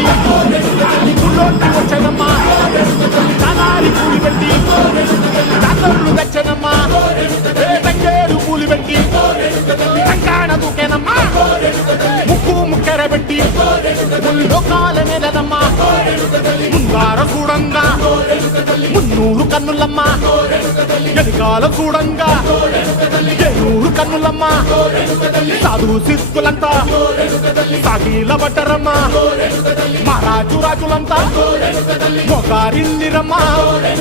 పెట్టి గుళ్ళోకి వచ్చనమ్మా కానాలి పూలు పెట్టి జాతరలు తెచ్చనమ్మా తంగేరు పూలు పెట్టి కంకాణ దూకేనమ్మా ముక్కు ముక్కెర పెట్టి ముల్లోకాల నెలనమ్మా ముంగార చూడంగా మున్నూరు కన్నులమ్మ ఎనకాల చూడంగా ఏనూరు కన్నులమ్మ సాధు సిద్ధులంతా సాగిల బట్టరమ్మ మహారాజు రాజులంతా మొగారిందిరమ్మ